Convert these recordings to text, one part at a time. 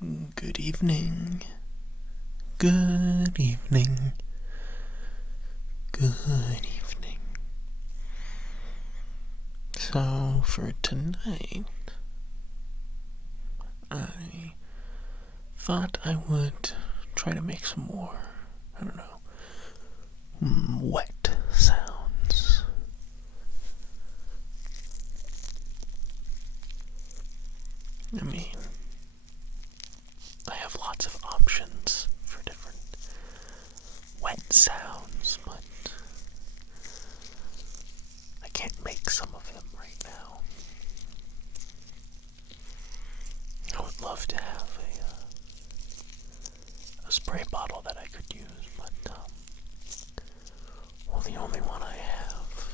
Good evening. Good evening. Good evening. So, for tonight, I thought I would try to make some more, wet sounds. I mean, I have lots of options for different wet sounds, but I can't make some of them right now. I would love to have a spray bottle that I could use, but the only one I have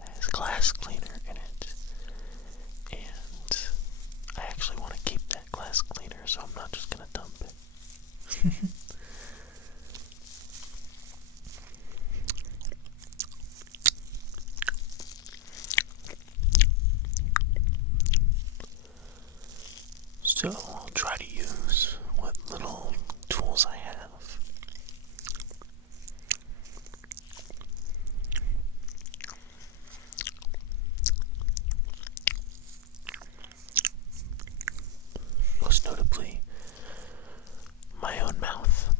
has glass cleaner in it, and I actually want to keep that glass cleaner, so I'm not just gonna dump it. So I'll try to use what little tools I have. Most notably, my own mouth,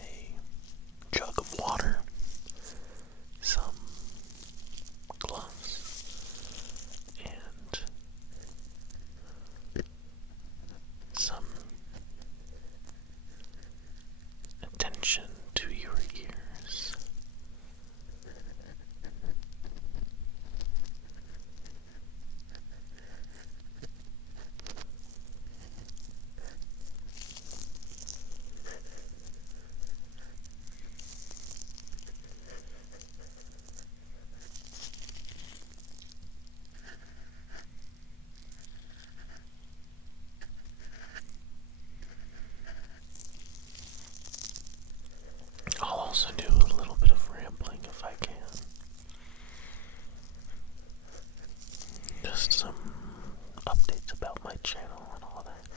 a jug of water, some gloves, and some attention to your ears. I'll also do a little bit of rambling if I can. Just some updates about my channel and all that.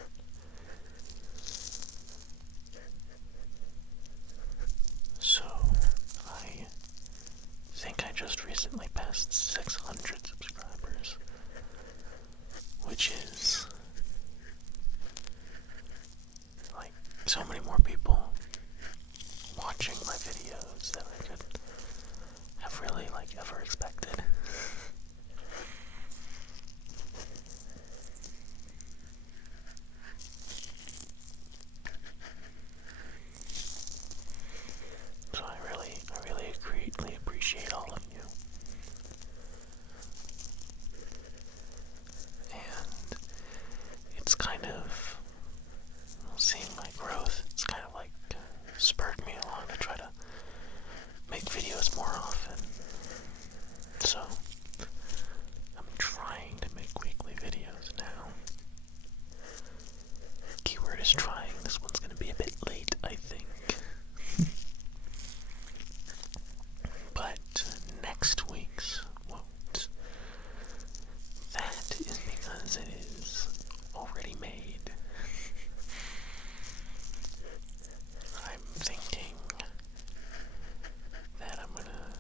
So, I think I just recently passed 600 subscribers, which is like so many more people watching my videos than I could have really ever expected. So I really greatly appreciate all of you. And it's kind of, seeing my growth, it's kind of spurred me along to try to make videos more often. So, I'm trying to make weekly videos now. Keyword is trying. This one's going to be a bit late, I think. But next week's won't. That is because it is already made. I'm thinking that I'm gonna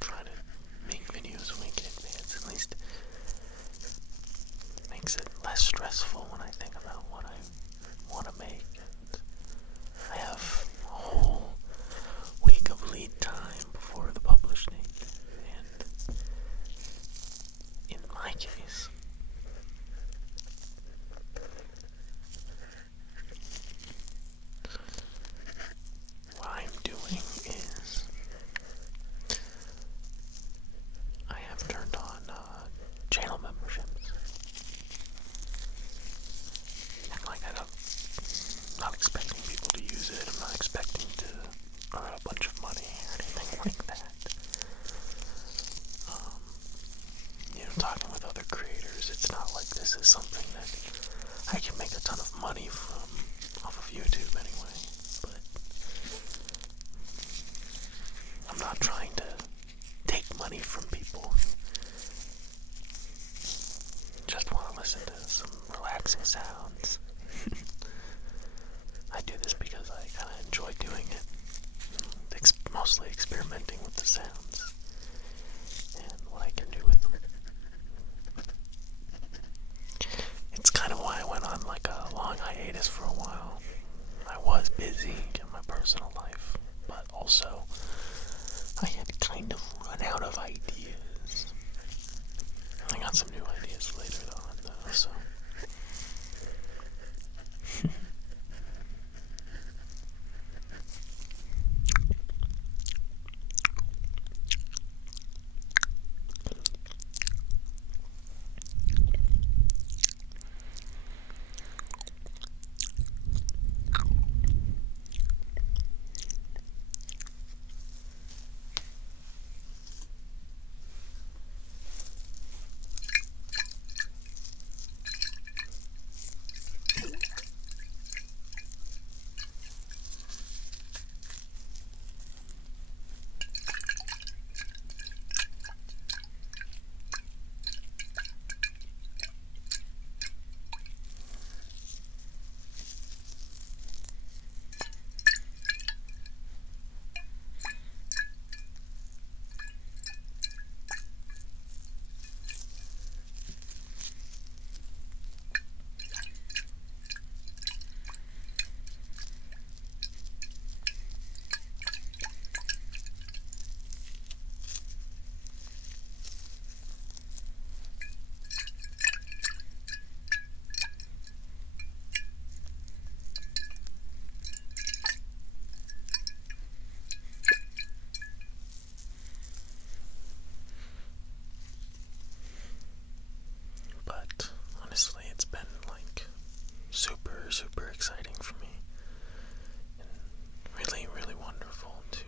try to make videos a week in advance. At least makes it less stressful when I think about what I want to make. And I have a whole week of lead time before the publish date. And in my case, what I'm doing is I have turned on channel memberships. And I'm not expecting people to use it. I'm not expecting to earn a bunch of money or anything like that. Talking with other creators, it's not like this is something that I can make a ton of money from off of YouTube anyway. But I'm not trying to take money from people. Just want to listen to some relaxing sounds. hiatus for a while. I was busy in my personal life, but also I had kind of run out of ideas. I got some new ideas later on though, so. But honestly, it's been like super exciting for me, and really wonderful to,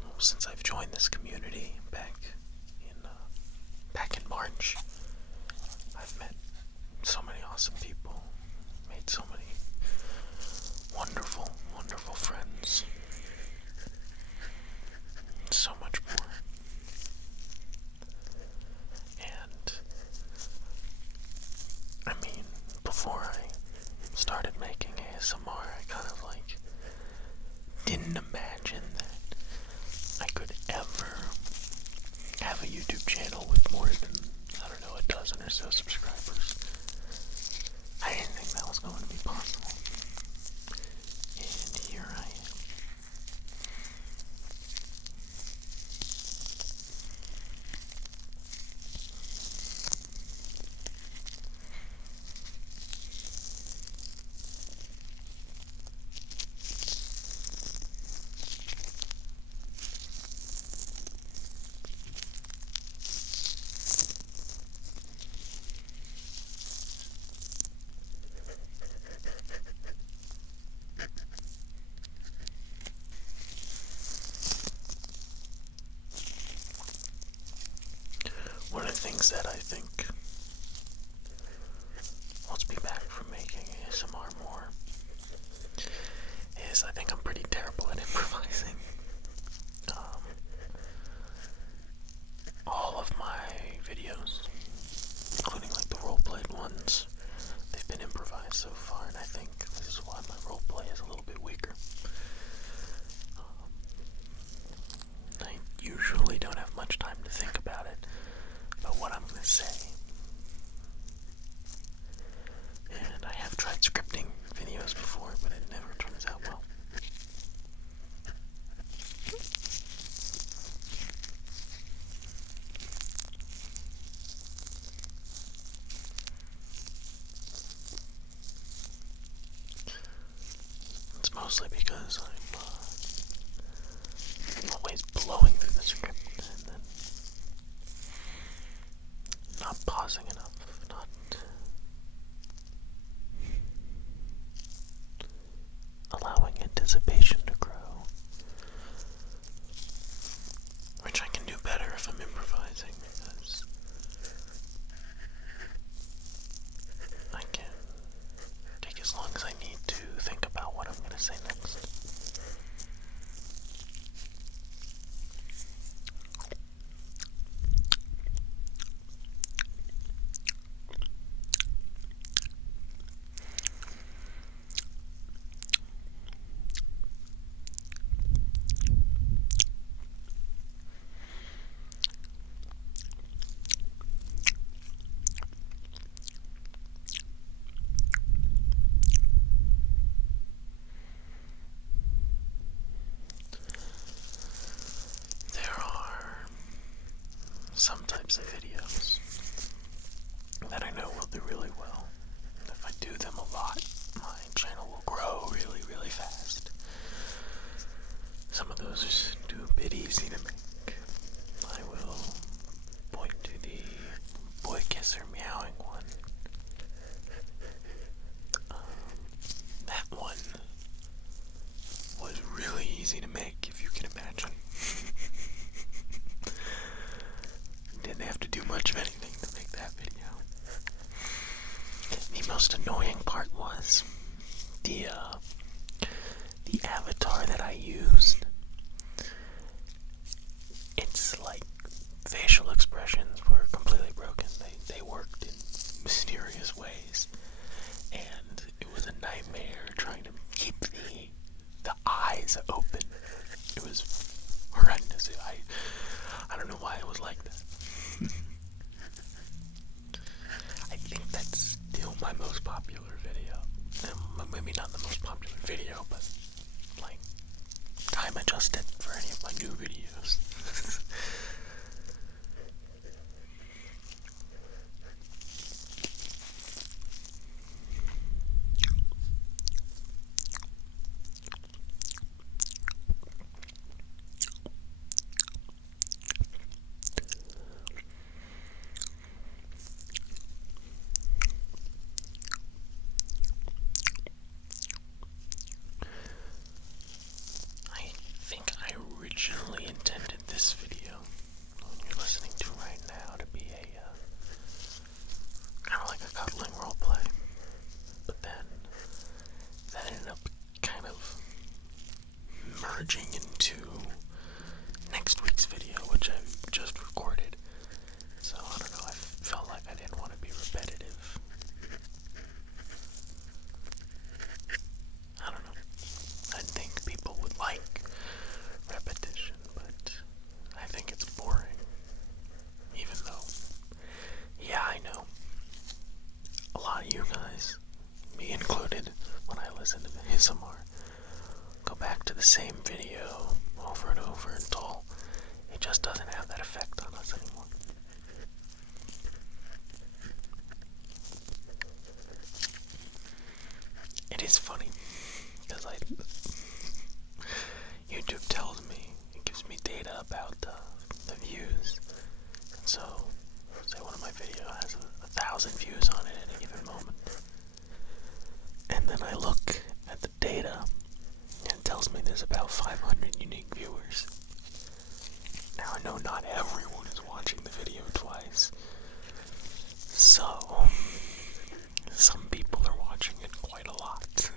well, since I've joined this community back in March. I've met so many awesome people, made so many wonderful friends, so much more. And I mean, before I started making ASMR, I kind of like didn't imagine that I could ever have a YouTube channel with more than, I don't know, a dozen or so subscribers. I didn't think that was going to be possible. And here I am. One of the things that I think holds me back from making ASMR more is I think I'm pretty terrible at improvising. All of my videos, including like the roleplayed ones, they've been improvised so far, and I think this is why my roleplay is a little bit weaker. I usually don't have much time to think about it, about what I'm going to say. And I have tried scripting videos before, but it never turns out well. It's mostly because I'm always blowing through the script and then not pausing enough, not allowing anticipation to grow, which I can do better if I'm improvising, because I can take as long as I need to think about what I'm going to say next. some of those are stupid easy to make. I will point to the boy kisser meowing one. That one was really easy to make, if you can imagine. Didn't have to do much of anything to make that video. The most annoying part was the avatar that I used. It's like facial expressions were completely broken. They worked in mysterious ways, and it was a nightmare trying to keep the eyes open. It was horrendous. I don't know why it was like that. I think that's still my most popular video. Maybe not the most popular video, but like time adjusted for any of my new videos. I think I originally intended this video, what you're listening to right now, to be a kind of like a cuddling roleplay, but then that ended up kind of merging into next week's video, which I just recorded. So I don't know, I felt like I didn't want to be repetitive. I don't know. I think people would like repetition, but I think it's boring. Even though, yeah, I know, a lot of you guys, me included, when I listen to the ASMR, go back to the same video over and over until it just doesn't have that effect on us anymore. It is funny, because YouTube tells me, it gives me data about the views, and so, say one of my videos has 1,000 views on it at any given moment, and then I look at the data, and it tells me there's about 500 unique viewers. Now I know not everyone is watching the video twice, so some people are watching it quite a lot.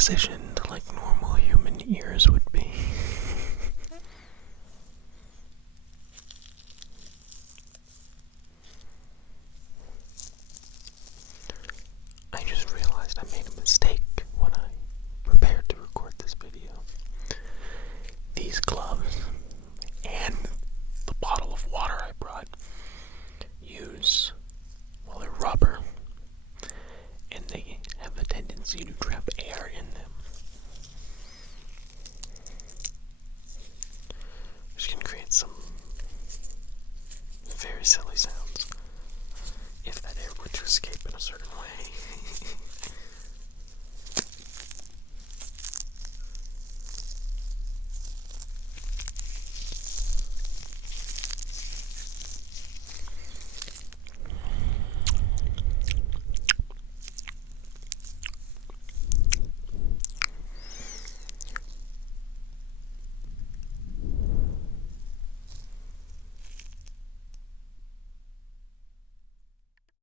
positioned like normal human ears would be. I just realized I made a mistake when I prepared to record this video. These gloves and the bottle of water I brought use, well, they're rubber, and they have a tendency to trap